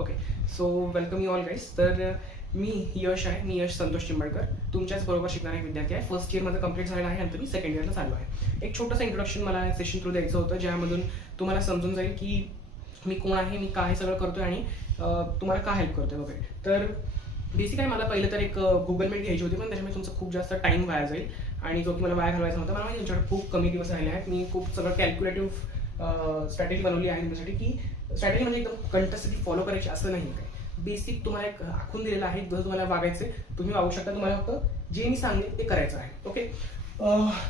Okay, so welcome you all guys. तर मी यश संतोष चिंबळकर, तुमच्याच बरोबर शिकणारा एक विद्यार्थी आहे. फर्स्ट इयर माझं कंप्लीट झालेलं आहे आणि मी सेकंड इयरला चालू आहे. एक छोटंसं इंट्रोडक्शन मला सेशन थ्रू द्यायचं होतं, ज्यामधून तुम्हाला समजून जाईल की मी कोण आहे, मी काय सगळं करतो आणि तुम्हाला काय हेल्प करतोय वगैरे. तर बेसिक आहे, मला पहिलं तर एक गुगल मीट घ्यायची होती, पण त्याच्यामुळे तुमचं खूप जास्त टाईम वाया जाईल आणि जो की मला वाया घालवायचा होता. मला माहिती तुमच्याकडे खूप कमी दिवस राहिले आहेत. मी खूप सगळं कॅल्क्युलेटिव्ह स्ट्रॅटेजी बनवली आहे त्यासाठी, की स्ट्रॅटेजी म्हणजे एकदम कंटसली फॉलो करायची असं नाही काय. बेसिक तुम्हाला एक आखून दिलेलं आहे, जसं तुम्हाला वागायचे तुम्ही वागू शकता. तुम्हाला फक्त जे मी सांगेन ते करायचं आहे. ओके,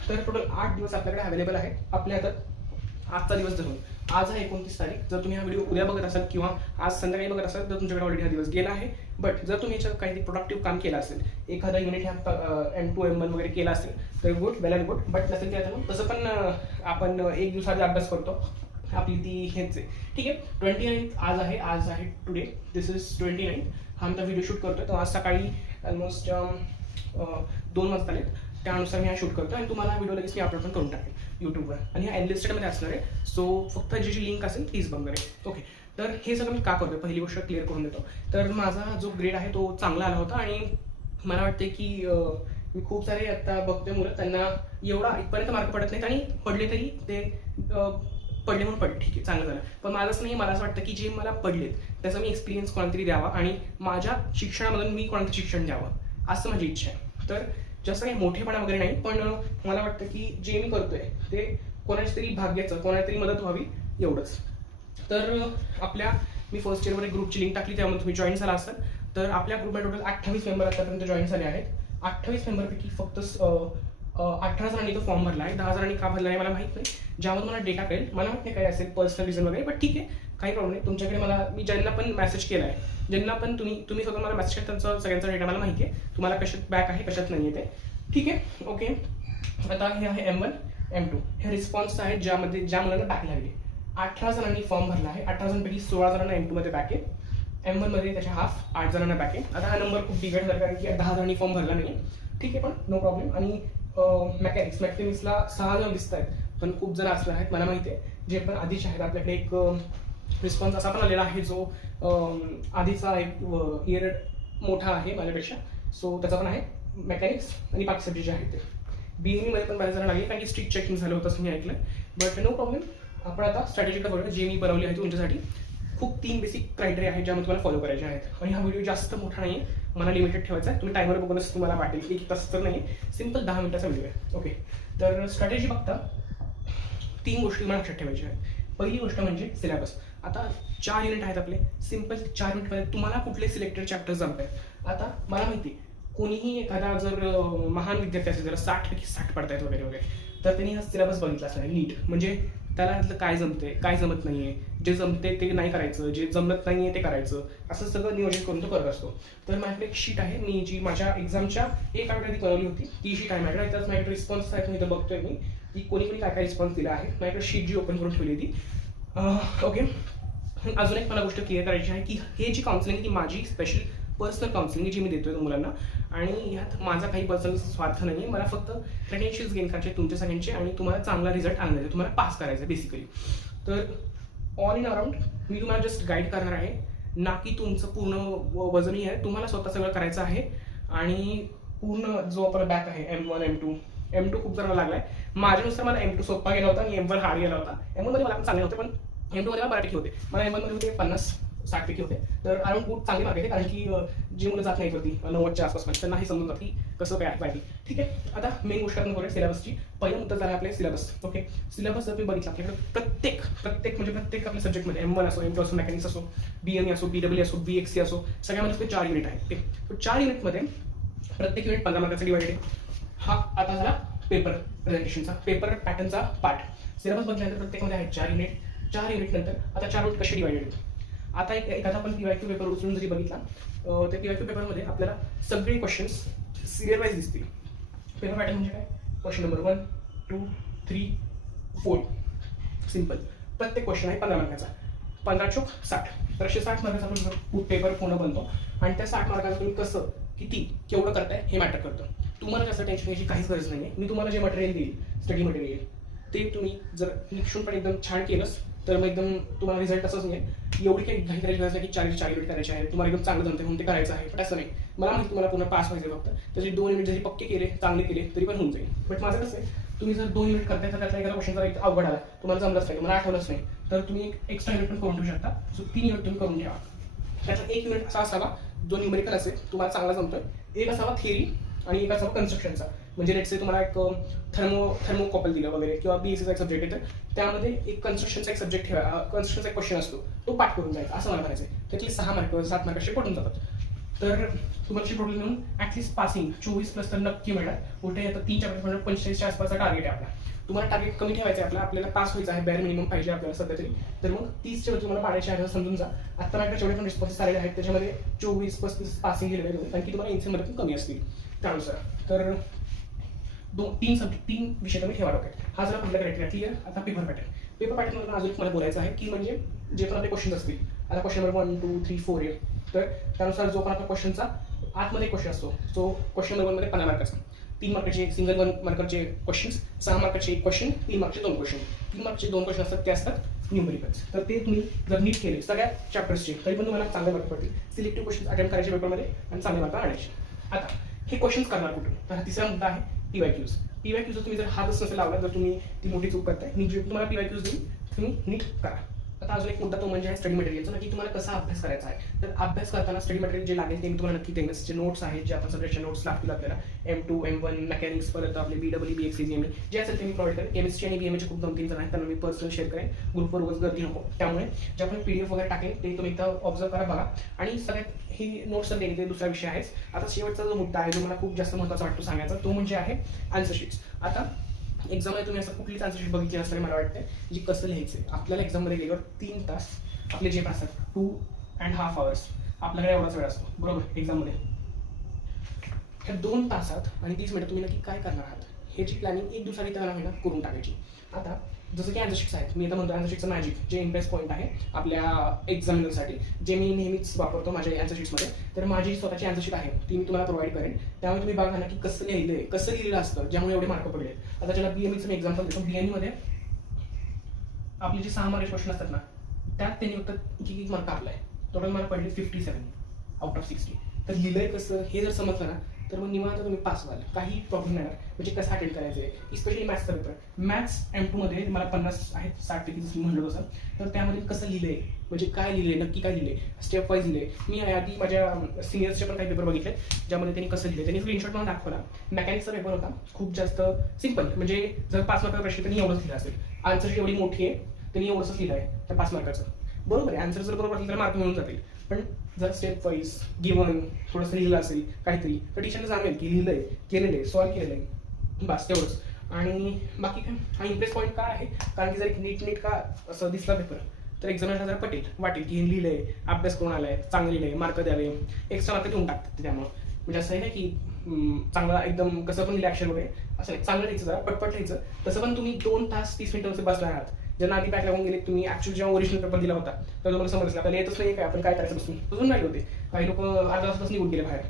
तर टोटल 8 दिवस आपल्याकडे अवेलेबल आहे आपल्या हातात. आजचा दिवस धरून आज आहे 29 तारीख. जर तुम्ही हा व्हिडिओ उद्या बघत असाल किंवा आज संध्याकाळी बघत असाल तर तुमच्याकडे ऑलरेडी हा दिवस गेला आहे. बट जर तुम्ही याच्यात काही प्रोडक्टिव्ह काम केलं असेल, एखादा युनिट ह्या M2 M1 वगैरे केला असेल तर good, well and good. But नसेल केलं तर तसं पण आपण एक दिवसाआधी अभ्यास करतो, आपली ती हेच आहे. ठीक आहे, 29 आज आहे टुडे, दिस इज 29. हा आमचा व्हिडिओ शूट करतोय. तर आज सकाळी ऑलमोस्ट 2 वाजता आलेत, त्यानुसार मी हा शूट करतो आणि तुम्हाला व्हिडिओ लगेच मी अपलोड पण करून टाकेन यूट्यूबवर आणि हा एनलिस्टेडमध्ये असणार आहे. सो फक्त जी लिंक असेल तीच बघणार आहे. ओके, तर हे सगळं मी का करतोय पहिली गोष्ट क्लिअर करून देतो. तर माझा जो ग्रेड आहे तो चांगला आला होता आणि मला वाटते की मी खूप सारे आता बघतोय मुलं, त्यांना एवढा इथपर्यंत मार्क पडत नाहीत आणि पडले तरी ते पडले म्हणून पडले, ठीक आहे, चांगलं झालं. पण माझं असं नाही, मला असं वाटतं की जे मला पडलेत त्याचा मी एक्सपिरियन्स कोणातरी द्यावा आणि माझ्या शिक्षणामधून मी कोणाचं शिक्षण द्यावं, असं माझी इच्छा आहे. तर जास्त काही मोठेपणा वगैरे नाही, पण मला वाटतं की जे मी करतोय ते कोणाच्या तरी भाग्याचं, कोणाला तरी मदत व्हावी, एवढंच. तर मी फर्स्ट इयरवर एक ग्रुपची लिंक टाकली, त्यामध्ये तुम्ही जॉईन झाला असाल. तर आपल्या ग्रुपमध्ये टोटल 28 मेंबर आतापर्यंत जॉईन झाले आहेत. 28 मेंबरपैकी फक्त 18 जणांनी तो फॉर्म भरला आहे. 10 जणांनी का भरला आहे मला माहीत नाही, ज्यामध्ये मला डेटा कळेल. मला माहित नाही काय असेल पर्सनल रिझन वगैरे, बट ठीक आहे, काही प्रॉब्लेम नाही. तुमच्याकडे मी ज्यांना पण मेसेज केला आहे, ज्यांना पण तुम्ही स्वतः मला मेसेज केला, त्यांचा सगळ्यांचा डेटा मला माहिती आहे. तुम्हाला कशात बॅक आहे कशात नाही आहे ते, ठीक आहे. ओके, आता हे आहे M1 M2, हे रिस्पॉन्स आहेत ज्या मुलांना बॅक लागली. 18 जणांनी फॉर्म भरला आहे. 18 जणांपैकी 16 जणांना M2 मध्ये बॅक आहे, M1 मध्ये त्याच्या हाफ 8 जणांना बॅक आहे. आता हा नंबर खूप डिवाइड झाला कारण की 10 जणांनी फॉर्म भरला नाही, ठीक आहे, पण नो प्रॉब्लेम. आणि मॅकॅनिक्सला 6 जण दिसत आहेत, पण खूप जण असले आहेत मला माहिती आहे, जे पण आधीचे आहेत. आपल्याकडे एक रिस्पॉन्स असा पण आलेला आहे जो आधीचा एक इयर मोठा आहे माझ्यापेक्षा, सो त्याचा पण आहे. मेकॅनिक्स आणि बाकी सब्जेक्ट जे आहेत ते BME मध्ये पण बऱ्याच जण लागले कारण की स्ट्रिक्ट चेकिंग झालं होतं असं मी ऐकलं. बट नो प्रॉब्लेम, आपण आता स्ट्रॅटेजीकडे बघूया जे मी बनवली आहे तुमच्यासाठी. खूप 3 बेसिक क्रायटेरिया आहेत ज्यामध्ये तुम्हाला फॉलो करायचे आहेत. आणि हा व्हिडिओ जास्त मोठा नाही आहे, मला लिमिटेड ठेवायचा आहे. तुम्ही टायमर बघूनच तुम्हाला वाटेल की तसं तर नाही, सिम्पल 10 मिनिटाचा व्हिडिओ आहे. ओके, तर स्ट्रॅटेजी बघता 3 गोष्टी मला लक्षात ठेवायच्या आहेत. पहिली गोष्ट म्हणजे सिलेबस. आता 4 युनिट आहेत आपले, सिम्पल 4 युनिटमध्ये तुम्हाला कुठले सिलेक्टेड चॅप्टर्स जमत आहेत. आता मला माहिती आहे, कोणीही एखादा जर महान विद्यार्थी असेल, त्याला 60 पैकी 60 पडतायत वगैरे वगैरे, तर त्यांनी हा सिलेबस बघितला असणार नीट. म्हणजे त्याला त्यातलं काय जमते काय जमत नाहीये, जे जमते ते नाही करायचं, जे जमत नाहीये ते करायचं, असं सगळं नियोजन करून तो करत असतो. तर माझ्याकडे एक शीट आहे, मी जी माझ्या एक्झामच्या एक आठवड्यात बनवली होती, ती शीट आहे माझ्याकडे. त्याच माझ्याकडे रिस्पॉन्स आहे, तुम्ही इथं बघतोय मी की कोणी काय काय रिस्पॉन्स दिला आहे. माझ्याकडे शीट जी ओपन करून ठेवली होती. ओके, अजून एक मला गोष्ट क्लिअर करायची आहे की हे जी काउन्सिलिंग ती माझी स्पेशल पर्सनल काउन्सिलिंग जी मी देतोय मुलांना, आणि यात माझा काही पर्सनल स्वार्थ नाही आहे. मला फक्त क्रेडेन्शियल्स गेन करायचे तुमच्या सगळ्यांचे आणि तुम्हाला चांगला रिझल्ट आणायचा, तुम्हाला पास करायचं बेसिकली. तर ऑल इन अराउंड मी तुम्हाला जस्ट गाईड करणार आहे, ना की तुमचं पूर्ण वजनही आहे. तुम्हाला स्वतः सगळं करायचं आहे. आणि पूर्ण जो आपला बॅक आहे M1 M2 खूप जणांना लागलाय. माझ्यानुसार मला M2 सोपा गेला होता आणि M1 हार्ड गेला होता. M1 मध्ये मला पण चांगले होते, पण M2 मध्ये मला बऱ्यापैकी होते. मला M1 मध्ये होते 50-60 पैकी होते. तर अराउंड खूप चांगली मार्क येते, कारण की जी मुलं जात नाही वरती 90च्या आसपास, त्यांना हे समजून जात की कसं काय पाहिजे. ठीक आहे, आता मेन गोष्ट आपण करूया सिलेबसची. पहिला मुद्दा झाला आपले सिलेबस. ओके, सिलेबस जर तुम्ही बघितला आपल्याकडे प्रत्येक आपल्या सब्जेक्टमध्ये M1 असो, M2 असो, मेकॅनिक्स असो, BME असो, BWE असो, BXC असो, सगळ्यामध्ये 4 युनिट आहेत. ओके, तर 4 युनिटमध्ये प्रत्येक युनिट 15 मार्काचा डिवाइडेड आहे. हा आता झाला पेपर प्रेझेंटेशनचा, पेपर पॅटर्नचा पार्ट. सिलेबस बघितल्यानंतर प्रत्येकमध्ये आहेत 4 युनिट. 4 युनिट नंतर आता 4 युनिट कसे डिवाइडेड आहेत. आता एखादा आपण PYQ पेपर उचलून जरी बघितला, त्या PYQ पेपरमध्ये आपल्याला सगळे क्वेश्चन्स सिरियल वाईज दिसतील. पेपर पॅटर्न म्हणजे काय, क्वेश्चन नंबर 1, 2, 3, 4, सिम्पल. प्रत्येक क्वेश्चन आहे 15 मार्काचा, 15 चोक 60. तर 60 मार्काचा आपण पेपर पूर्ण बनतो आणि त्या 60 मार्काचं तुम्ही कसं केवढं करताय हे मॅटर करतं. तुम्हाला जास्त टेन्शन घ्यायची काहीच गरज नाही आहे. मी तुम्हाला जे मटेरियल देईल, स्टडी मटेरियल, ते तुम्ही जर निक्षूनपणे एकदम छान केलंस तर मग एकदम तुम्हाला रिझल्ट असंच नाही एवढी काही घाई करायची गरज नाही की 4 युनिट करायचे आहे, तुम्हाला एकदम चांगलं जमते म्हणून ते करायचं आहे. पण असं नाही, मला माहिती तुम्हाला पूर्ण पास व्हायचं फक्त त्याचे 2 युनिट जरी पक्के केले, चांगले केले तरी पण होऊन जाईल. बट माझं कसं आहे, तुम्ही जर 2 युनिट करताय तर त्यातला एखादा क्वेश्चन जर अवघड आला, तुम्हाला जमलंच नाही, मला आठवलंच नाही, तर तुम्ही एक एक्स्ट्रा युनिट पण करून ठेवू शकता. सो 3 युनिट तुम्ही करून ठेवा. त्याचा 1 युनिट असा असावा जो न्यूमेरिकल असेल, तुम्हाला चांगला जमतोय, एक असावा थिअरी आणि एक असावा कन्स्ट्रक्शनचा. म्हणजे लेट्स से तुम्हाला एक थर्मोकॉपल दिलं वगैरे किंवा बीएससीचा एक सब्जेक्ट येतं, त्यामध्ये एक कन्स्ट्रक्शनचा एक सब्जेक्ट ठेवा, कन्स्ट्रक्शनचा एक क्वेश्चन असतो, तो पाठ करून जायचा, असं मला करायचं आहे. त्यातले 6 मार्क 7 मार्क असे पडून जातात. तर तुम्हाला टोटल मिळून ऍटलीस्ट पासिंग 24+ तर नक्की मिळणार. कुठे आता 3 चॅप्टर 45च्या आसपासचा टार्गेट आहे आपला. तुम्हाला टार्गेट कमी ठेवायचं आहे आपल्याला पास व्हायचं आहे, बॅर मिनिमम पाहिजे आपल्याला सध्या तरी. तर मग 30च्या वरती तुम्हाला पाडायचे आहे समजून जा. आता माझ्याकडे जेवढे पण रिस्पॉन्सेस आलेले आहेत त्याच्यामध्ये 24-35 पासिंग गेलेले आहेत, कारण की तुम्हाला एनसीमध्ये पण कमी असतील त्यानुसार. तर 3 विषय तुम्ही ठेवा डोक्यात. हा जरा पहिला क्रायटेरिया क्लिअर. आता पेपर पॅटर्न अजून मला बोलायचं आहे की म्हणजे जे पण आपले क्वेश्चन असतील, आता क्वेश्चन नंबर 1, 2, 3, 4 आहे, तर त्यानुसार जो पण आपला क्वेश्चनचा आतमध्ये क्वेश्चन असतो, तो क्वेश्चन नंबर 1 मध्ये 50 मार्काचा, 3 मार्काचे सिंगल 1 मार्काचे क्वेश्चन्स, 6 मार्काचे 1 क्वेश्चन, 3 मार्कचे 2 क्वेश्चन. 3 मार्कचे 2 क्वेश्चन असतात ते असतात न्यूमेरिकल्स. तर ते तुम्ही जर नीट केले सगळ्या चॅप्टर्सचे तरी पण तुम्हाला चांगले मार्क पडतील. सिलेक्टिव्ह क्वेश्चन अटेम्प्ट करायचे पेपरमध्ये आणि चांगले मार्क आणायचे. आता हे क्वेश्चन्स करणार कुठून, तर हा तिसरा मुद्दा आहे पीवायक्यूज. पीवायक्यूज तुम्ही जर हातच नसेल लावला तर तुम्ही ती मोठी चूक करताय. मी जे तुम्हाला पीवायक्यूज देईन तुम्ही नीट करा. आता अजून एक मुद्दा तो म्हणजे स्टडी मटेरियलचा, नक्की तुम्हाला कसा अभ्यास करायचा आहे. तर अभ्यास करताना स्टडी मटेरियल जे लागेल ते मी तुम्हाला नक्की देईन. जे नोट्स आहेत, जे आपण सब्जेक्टचे नोट्स लागतील आपल्याला, M2, M1, मेकॅनिक्स, परत आपले BEE, BXC, GME जे असेल ते मी प्रोव्हाइड करेन. केमिस्ट्री आणि BME चे खूप 2-3 जण आहेत, त्यांना मी पर्सनल शेअर करेन. ग्रुपवर रोज गर्दी नको. त्यामुळे जे आपण PDF वगैरे टाकेन ते तुम्ही एकदा ऑब्झर्व करा, बघा. आणि सगळ्यात ही नोट्स तर देणे ते दुसरा विषय आहेच. आता शेवटचा जो मुद्दा आहे जो मला खूप जास्त महत्त्वाचा वाटतो सांगायचा, तो म्हणजे आहे आन्सर शीट्स. आता एक्झाममध्ये तुम्ही असं कुठलीच आन्सर शीट बघितली नसताना मला वाटतं जी कसं लिहायचं आहे. आपल्याला एक्झाममध्ये गेल्यावर 3 तास आपले जे असतात 2.5 hours आपल्याकडे एवढाच वेळ असतो बरोबर एक्झाममध्ये. ह्या 2 तासात आणि 30 मिनिटं तुम्ही नक्की काय करणार आहात हे जी प्लॅनिंग एक दुसऱ्या महिना करून टाकायची. आता जसं की आन्सर शीट्स आहेत, मी आता म्हणतो आन्सर शीटचं मॅजिक जे इम्प्रेस पॉईंट आहे आपल्या एक्झामिनरसाठी, जे मी नेहमीच वापरतो माझ्या आन्सर शीट्समध्ये. तर माझी स्वतःची आन्सर शीट आहे, ती मी तुम्हाला प्रोव्हाइड करेन. त्यामुळे तुम्ही बघा ना की कसं लिहिलंय, कसं लिहिलेलं असतं ज्यामुळे एवढे मार्क पडले. आता ज्याला BMEचं मी एक्झाम्पल देतो, BMEमध्ये आपले जे 6 मार्क क्वेश्चन असतात ना, त्यात त्यांनी फक्त किती मार्क आपलाय, टोटल मला पडले 57 out of 60. तर लिहिलंय कसं हे जर समजलं ना तर मग निवांत तुम्ही पास व्हाल, काही प्रॉब्लेम नाही. म्हणजे कसं अटेंड करायचं आहे, स्पेशली मॅथ्सचा पेपर. मॅथ्स M2 मध्ये मला 50 आहेत, 60 पैकी जसं मी म्हणलो तसं. तर त्यामध्ये कसं लिहिलंय, म्हणजे काय लिहिलंय, नक्की काय लिहिलंय, स्टेप वाईज लिहिलंय. मी आधी माझ्या सिनियर्सचे पण काही पेपर बघितले ज्यामध्ये त्यांनी कसं लिहिलंय, त्यांनी स्क्रीनशॉट मला दाखवला. मेकॅनिक्सचा पेपर होता, खूप जास्त सिम्पल, म्हणजे जर 5 मार्काचा प्रश्न त्यांनी एवढंच लिहिलं असेल. आन्सर एवढी मोठी आहे, त्यांनी एवढंच लिहिलं आहे त्या 5 मार्काचं. बरोबर आहे, आन्सर जर बरोबर असेल तर मार्क मिळून जातील. पण जर स्टेप वाईज गिवन थोडंसं लिहिलं असेल काहीतरी, तर टीचरला जाणवेल की लिहिलंय, केलेलं आहे, सॉल्व केलेलं आहे, बस तेवढंच. आणि बाकी काय, हा इम्प्रेस पॉईंट का आहे, कारण की जर नीट का असं दिसला पेपर तर एक्झामिनरला जरा वाटेल की हे लिहिलंय, अभ्यास करून आलाय, चांगलं लिहिलंय, मार्क द्यावे, एक्स्ट्रा मार्क देऊन टाकतात. त्यामुळे म्हणजे असं आहे ना की चांगला एकदम कसं पण रिलॅक्शन वगैरे असं नाही, चांगलं लिहायचं, जरा पटपट लिहायचं. तसं पण तुम्ही 2 तास 30 मिनिटं बसला आहात. ज्यांना आधी बॅक लागून गेले, तुम्ही ऍक्च्युअली जेव्हा ओरिजिनल पेपर दिला होता तर तुम्हाला समजलं आपल्याला येतच नाही काय, आपण काय करायचं बसून अजून राहिले होते. काही लोक अर्धा तास निघून गेले बाहेर.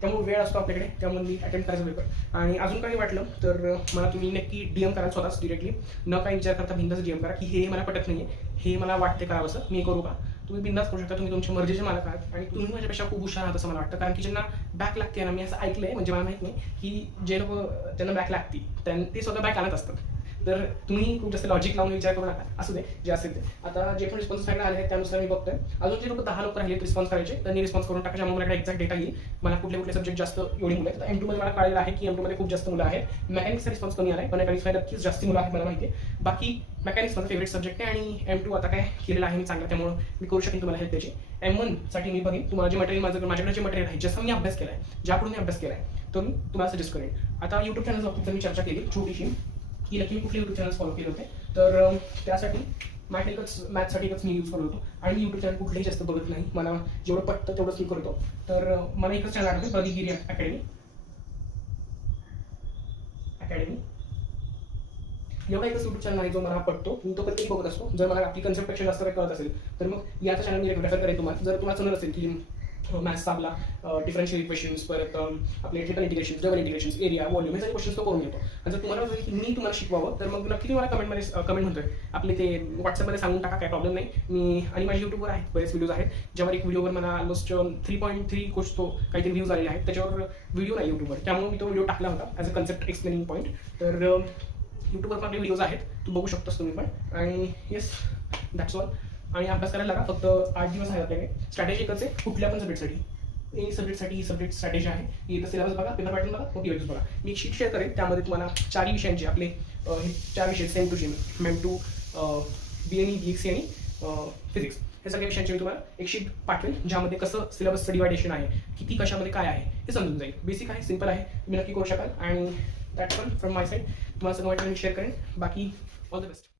त्यामुळे वेळ असतो आपल्याकडे, त्यामुळे मी अटेम्प्ट करायचा पेपर. आणि अजून काही वाटलं तर मला तुम्ही नक्की DM करा स्वतःच डिरेक्टली, न काही विचार करता बिंदास DM करा की हे मला पटत नाहीये, हे मला वाटते करावं, मी करू का. तुम्ही बिंदास करू शकता, तुम्ही तुमच्या मर्जीचे मालक आहात. आणि तुम्ही माझ्यापेक्षा खूप हुशार आहात असं मला वाटतं, कारण की ज्यांना बॅक लागते ना, मी असं ऐकलंय, म्हणजे मला माहित नाही की जे लोक त्यांना बॅक लागते ते स्वतः बॅक आणत असतात. तर तुम्ही खूप जास्त लॉजिक लावून विचार करू नका, असू दे जे असेल ते. आता जे पण रिस्पॉन्स फायनल आले आहेत त्यानुसार मी बघतोय अजून जे लोक 10 लोक राहिले रिस्पॉन्स करायचे, त्यांनी रिस्पॉन्स करून टाका, ज्यामुळे मला एक्झॅक्ट डेटा येईल मला कुठले सब्जेक्ट जास्त एवढी मुलं आहेत. M2 मध्ये मला कळलेलं आहे की M2 मध्ये खूप जास्त मुलं आहेत. मेकॅनिक्सचा रिस्पॉन्स कमी आला आहे, पण मेकॅनिक्समध्ये नक्कीच जास्त मुलं आहेत मला माहिती आहे. बाकी मेकॅनिक्स माझा फेवरेट सब्जेक्ट आहे आणि M2 आता काय केलेलं आहे मी चांगलं, त्यामुळे मी करू शकेन तुम्हाला हेल्प त्याची. M1 साठी मी बघेन तुम्हाला जे मटेरियल माझ्याकडे जे मटेरियल आहे, जसं मी अभ्यास केलाय, ज्याकडून मी अभ्यास केलाय तो मी तुम्हाला सजेस्ट करेन. आता YouTube चॅनल बाबतीत मी चर्चा केली छोटीशी की नक्की मी कुठले YouTube चॅनल्स फॉलो केले होते. तर त्यासाठी मॅथ्ससाठीच मी यूज करत होतो. आणि मी YouTube चॅनल कुठलेही जास्त बघत नाही, मला जेवढं पटतं तेवढंच मी करतो. तर मला एकच चॅनल आठवतं, प्रदीप गिरी अकॅडमी. एवढा एकच YouTube चॅनल आहे जो मला पडतो, मी तो कधीही बघत असतो. जर मला आपली कन्सेप्टपेक्षा जास्त काही कळत असेल तर मग याचा चॅनल मी रेफर करेन तुम्हाला. जर तुम्हाला समजत असेल की मॅथ्सचा आपला डिफरन्शियल इक्वेशन्स, परत आपले ट्रिपल इंटिग्रेशन्स, डबल इंटिग्रेशन्स, एरिया, व्हॉल्यूम, हे सगळे क्वेश्चन्स तो करून येतो. आणि जर तुम्हाला मी तुम्हाला शिकवावं तर मग नक्की तुम्हाला कमेंट म्हणतोय आपले ते व्हॉट्सअपमध्ये सांगून टाका, काय प्रॉब्लेम नाही. मी आणि माझ्या यूट्यूबवर आहेत बरेच व्हिडिओज आहेत, ज्यावर एक व्हिडिओवर मला ऑलमोस्ट 3.3 कोर्स तो काहीतरी व्ह्यूज आलेले आहेत. त्याच्यावर व्हिडिओ नाही यूट्यूबवर, त्यामुळे मी तो व्हिडिओ टाकला होता as a concept explaining point. तर यूट्यूबवर पण आपले व्हिडिओज आहेत, तू बघू शकतोस तुम्ही पण. आणि येस, दॅट्स ऑल. आणि अभ्यास करायला लागा, फक्त 8 दिवस आहे आपल्याकडे. स्ट्रॅटेजी एकच आहे कुठल्या पण सब्जेक्टसाठी. एनी सब्जेक्टसाठी ही सब्जेक्ट स्ट्रॅटेजी आहे. इथं सिलेबस बघा, पेपर पॅटर्न बघा, मग पीवायक्यूज बघा. मी एक शीट शेअर करेन, त्यामध्ये तुम्हाला 4 विषयांचे आपले हे 4 विषय same to same, ma'am to BNE, BXC आणि फिजिक्स, हे सगळ्या विषयांचे मी तुम्हाला एक शीट पाठवेल, ज्यामध्ये कसं सिलेबसचं डिवायडेशन आहे, किती कशामध्ये काय आहे हे समजून जाईल. बेसिक आहे, सिंपल आहे, तुम्ही नक्की करू शकाल. आणि that's all from my side. तुम्हाला सगळं वाटलं मी शेअर करेन. बाकी ऑल द बेस्ट.